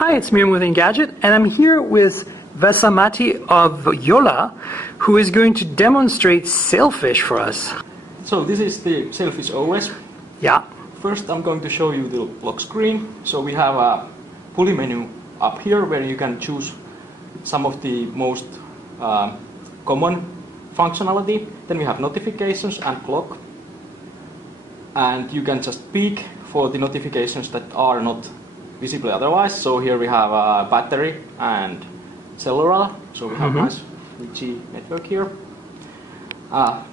Hi, it's Miriam with Engadget, and I'm here with Vesamati of Jolla, who is going to demonstrate Sailfish for us. So this is the Sailfish OS. Yeah. First I'm going to show you the lock screen. So we have a pulley menu up here where you can choose some of the most common functionality. Then we have notifications and clock. And you can just peek for the notifications that are not visible otherwise. So here we have a battery and cellular. So we have nice 3G network here.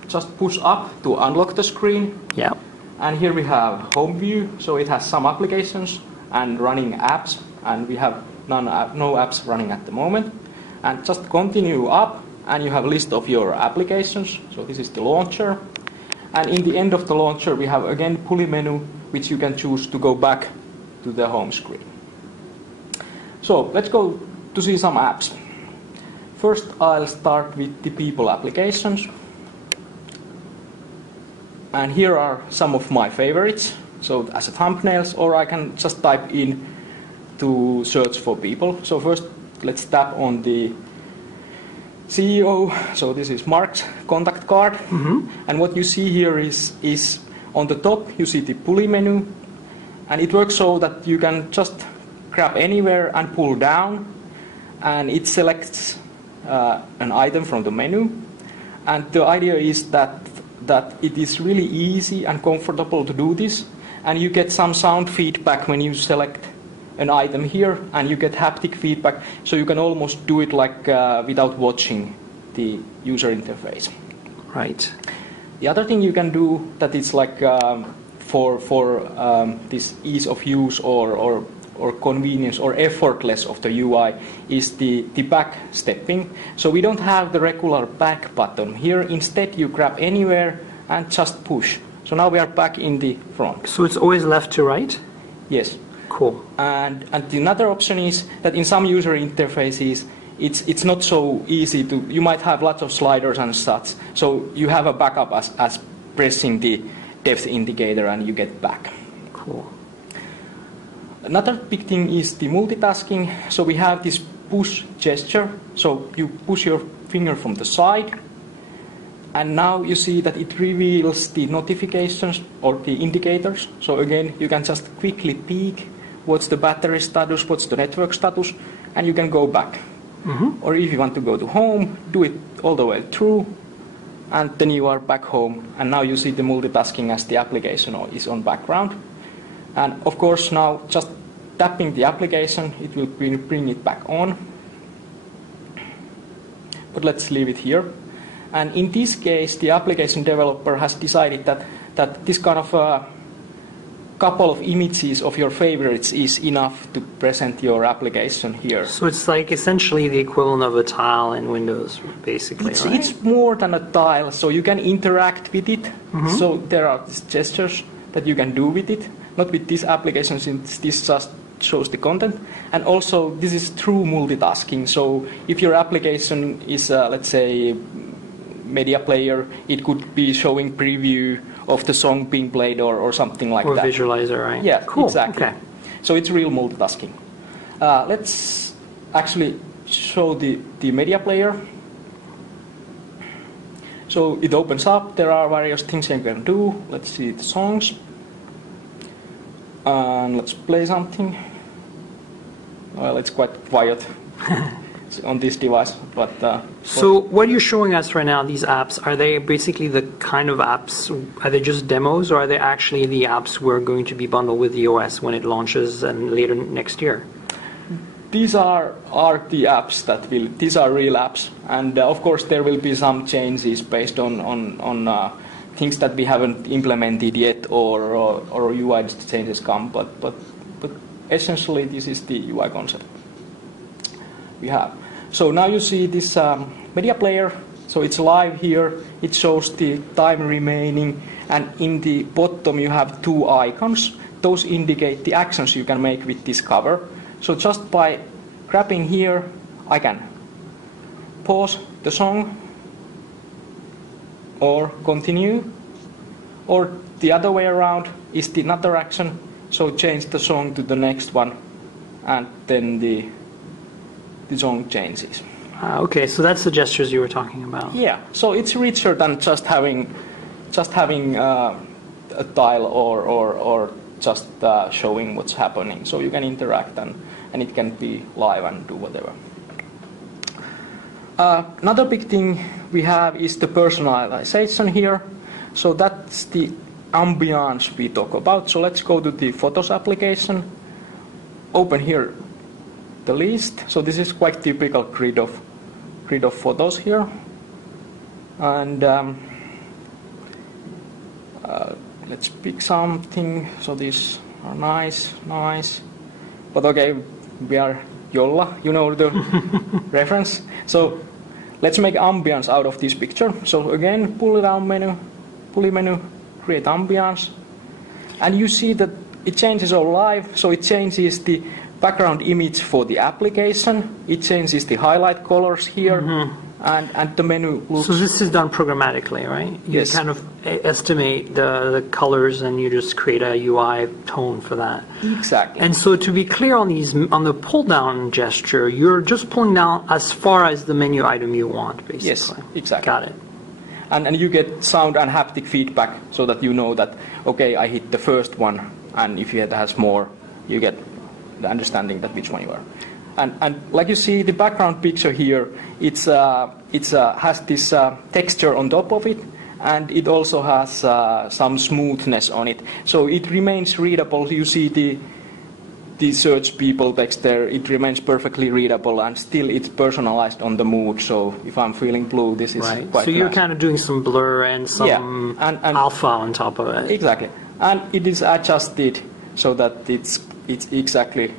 Just push up to unlock the screen. Yeah. And here we have home view. So it has some applications and running apps. And we have no apps running at the moment. And just continue up and you have a list of your applications. So this is the launcher. And in the end of the launcher we have again pulley menu, which you can choose to go back to the home screen. So let's go to see some apps. First I'll start with the people applications. And here are some of my favorites. So as a thumbnails, or I can just type in to search for people. So first let's tap on the CEO. So this is Mark's contact card. And what you see here is on the top you see the pulley menu. And it works so that you can just grab anywhere and pull down. And it selects an item from the menu. And the idea is that it is really easy and comfortable to do this. And you get some sound feedback when you select an item here, and you get haptic feedback, so you can almost do it like without watching the user interface. Right. The other thing you can do that is like for this ease of use or convenience or effortless of the UI is the back stepping. So we don't have the regular back button here. Instead you grab anywhere and just push. So now we are back in the front. So it's always left to right? Yes. Cool. And another option is that in some user interfaces it's not so easy to, you might have lots of sliders and such, so you have a backup as pressing the depth indicator and you get back. Cool. Another big thing is the multitasking. So we have this push gesture, so you push your finger from the side and now you see that it reveals the notifications or the indicators. So again you can just quickly peek what's the battery status, what's the network status, and you can go back. Or if you want to go to home, do it all the way through, and then you are back home, and now you see the multitasking as the application is on background. And of course now just tapping the application, it will bring it back on. But let's leave it here. And in this case, the application developer has decided that this kind of couple of images of your favorites is enough to present your application here. So it's like essentially the equivalent of a tile in Windows, basically, right? It's more than a tile, so you can interact with it. So there are these gestures that you can do with it. Not with this application, since this just shows the content. And also this is true multitasking. So if your application is, let's say, media player, it could be showing preview of the song being played or something like that. Or visualizer, right? Yeah, cool. Exactly. Okay. So it's real multitasking. Let's actually show the media player. So it opens up, there are various things you can do. Let's see the songs. And let's play something. Well, it's quite quiet on this device, but so what you're showing us right now, these apps, are they basically the kind of apps, are they just demos, or are they actually the apps we're going to be bundled with the OS when it launches and later next year? These are the apps these are real apps, and of course there will be some changes based on things that we haven't implemented yet or UI changes come, but essentially this is the UI concept we have. So now you see this media player, so it's live here, it shows the time remaining, and in the bottom you have two icons. Those indicate the actions you can make with this cover. So just by grabbing here I can pause the song or continue, or the other way around is the another action, so change the song to the next one and then the song changes. Okay, so that's the gestures you were talking about. Yeah, so it's richer than just having a tile or just showing what's happening. So you can interact and it can be live and do whatever. Another big thing we have is the personalization here. So that's the ambience we talk about. So let's go to the Photos application. Open here the list. So this is quite typical grid of photos here. And let's pick something. So these are nice. But okay, we are Jolla, you know the reference. So let's make ambience out of this picture. So again, pull down menu, create ambience. And you see that it changes all live. So it changes the background image for the application. It changes the highlight colors here. And the menu looks... So this is done programmatically, right? You Yes. kind of estimate the colors and you just create a UI tone for that. Exactly. And so to be clear on the pull down gesture, you're just pulling down as far as the menu item you want, basically. Yes, exactly. Got it. And you get sound and haptic feedback so that you know that, okay, I hit the first one, and if it has more, you get the understanding that which one you are. And like you see, the background picture here, it has this texture on top of it, and it also has some smoothness on it. So it remains readable. You see the search people text there, it remains perfectly readable, and still it's personalized on the mood. So if I'm feeling blue, this is right. quite So you're nice. kind of doing some blur and some and alpha on top of it. Exactly. And it is adjusted so that it's exactly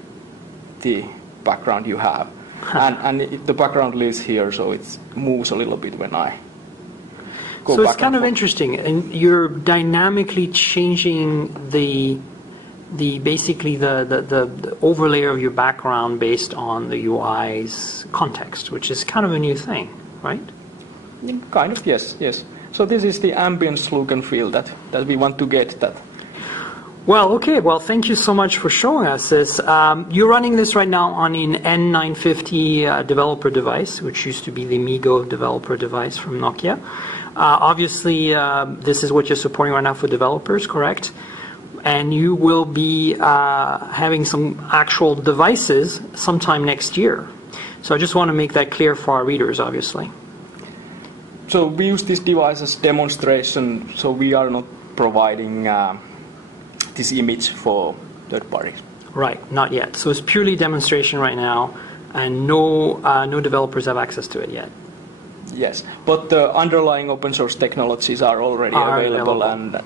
the background you have. And the background lives here, so it moves a little bit when I go So back it's kind and of forth. interesting, and you're dynamically changing basically the overlay of your background based on the UI's context, which is kind of a new thing, right? Kind of, yes. So this is the ambience look and feel that we want to get that. Well, okay. Well, thank you so much for showing us this. You're running this right now on an N950 developer device, which used to be the Migo developer device from Nokia. Obviously, this is what you're supporting right now for developers, correct? And you will be having some actual devices sometime next year. So I just want to make that clear for our readers, obviously. So we use this device as demonstration, so we are not providing this image for third parties. Right, not yet. So it's purely demonstration right now, and no developers have access to it yet. Yes, but the underlying open source technologies are already available. And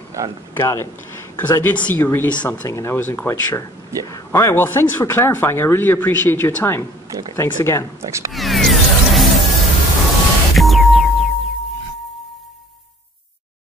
Got it. Because I did see you release something, and I wasn't quite sure. yeah. All right, well, thanks for clarifying. I really appreciate your time. Okay. Thanks again. Thanks.